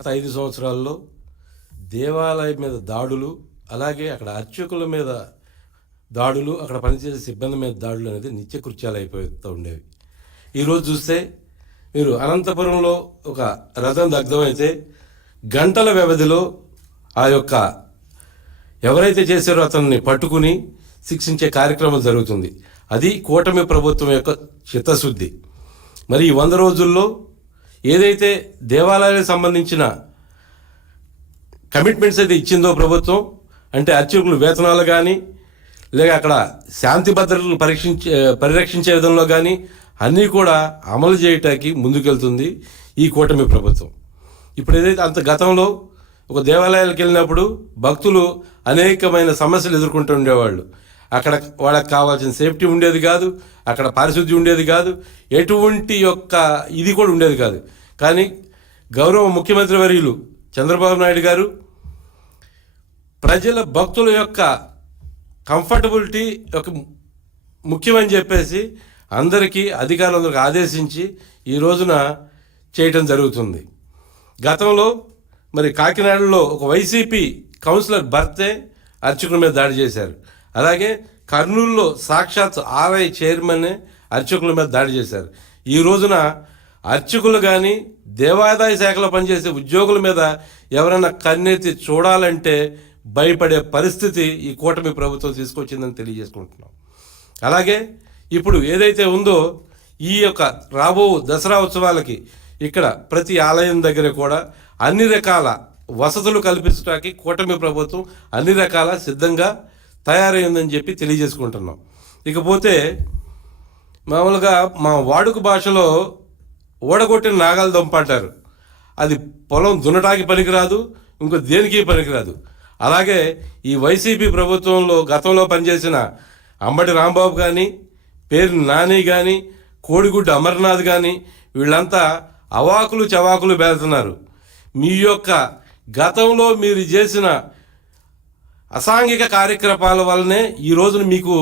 గత 5 సంవత్సరాల్లో దేవాలయం మీద దాడులు, అలాగే అక్కడ అర్చకుల మీద దాడులు, అక్కడ పనిచేసే సిబ్బంది మీద దాడులు అనేది నిత్యకృత్యాలు అయిపోతూ ఉండేవి. ఈరోజు చూస్తే మీరు అనంతపురంలో ఒక రథం దగ్ధమైతే గంటల వ్యవధిలో ఆ యొక్క ఎవరైతే చేశారో అతన్ని పట్టుకుని శిక్షించే కార్యక్రమం జరుగుతుంది. అది కూటమి ప్రభుత్వం యొక్క చిత్తశుద్ధి. మరి ఈ 100 రోజుల్లో ఏదైతే దేవాలయాలకు సంబంధించిన కమిట్మెంట్స్ అయితే ఇచ్చిందో ప్రభుత్వం, అంటే అర్చకులు వేతనాలు కానీ, లేక అక్కడ శాంతి భద్రతలను పరిరక్షించే విధంలో కానీ అన్నీ కూడా అమలు చేయటానికి ముందుకెళ్తుంది ఈ కూటమి ప్రభుత్వం. ఇప్పుడు ఏదైతే అంత గతంలో ఒక దేవాలయాలకు వెళ్ళినప్పుడు భక్తులు అనేకమైన సమస్యలు ఎదుర్కొంటూ ఉండేవాళ్ళు. అక్కడ వాళ్ళకి కావాల్సిన సేఫ్టీ ఉండేది కాదు, అక్కడ పారిశుద్ధ్యం ఉండేది కాదు, ఎటువంటి యొక్క ఇది కూడా ఉండేది కాదు. కానీ గౌరవ ముఖ్యమంత్రి వర్యులు చంద్రబాబు నాయుడు గారు ప్రజల భక్తుల యొక్క కంఫర్టబిలిటీ ఒక ముఖ్యమని చెప్పేసి అధికారులందరికీ ఆదేశించి ఈ రోజున చేయటం జరుగుతుంది. గతంలో మరి కాకినాడలో ఒక వైసీపీ కౌన్సిలర్ భర్తే అర్చకుల మీద దాడి చేశారు. అలాగే కర్నూలులో సాక్షాత్ ఆర్ఐ చైర్మనే అర్చకుల మీద దాడి చేశారు. ఈ రోజున అర్చకులు కానీ దేవాదాయ శాఖలో పనిచేసే ఉద్యోగుల మీద ఎవరైనా కన్నెత్తి చూడాలంటే భయపడే పరిస్థితి ఈ కూటమి ప్రభుత్వం తీసుకొచ్చిందని తెలియజేసుకుంటున్నాం. అలాగే ఇప్పుడు ఏదైతే ఉందో ఈ యొక్క రాబో దసరా ఉత్సవాలకి ఇక్కడ ప్రతి ఆలయం దగ్గర కూడా అన్ని రకాల వసతులు కల్పించడానికి కూటమి ప్రభుత్వం అన్ని రకాల సిద్ధంగా తయారైందని చెప్పి తెలియజేసుకుంటున్నాం. ఇకపోతే మామూలుగా మా వాడుక భాషలో ఓడగొట్టిన నాగల దొంప అంటారు. అది పొలం దున్నటానికి పనికిరాదు, ఇంకో దేనికి పనికిరాదు. అలాగే ఈ వైసీపీ ప్రభుత్వంలో గతంలో పనిచేసిన అంబటి రాంబాబు కానీ, పేరు నాని కానీ, కోడిగుడ్డు అమర్నాథ్ కానీ వీళ్ళంతా అవాకులు చవాకులు బేలుతున్నారు. మీ యొక్క గతంలో మీరు చేసిన అసాంఘిక కార్యక్రమాల వల్లనే ఈ రోజున మీకు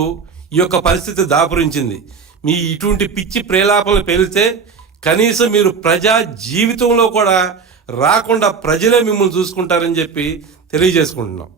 ఈ యొక్క పరిస్థితి దాపురించింది. మీ ఇటువంటి పిచ్చి ప్రేలాపనలు పేలితే కనీసం మీరు ప్రజా జీవితంలో కూడా రాకుండా ప్రజలే మిమ్మల్ని చూసుకుంటారని చెప్పి తెలియజేసుకుంటున్నాం.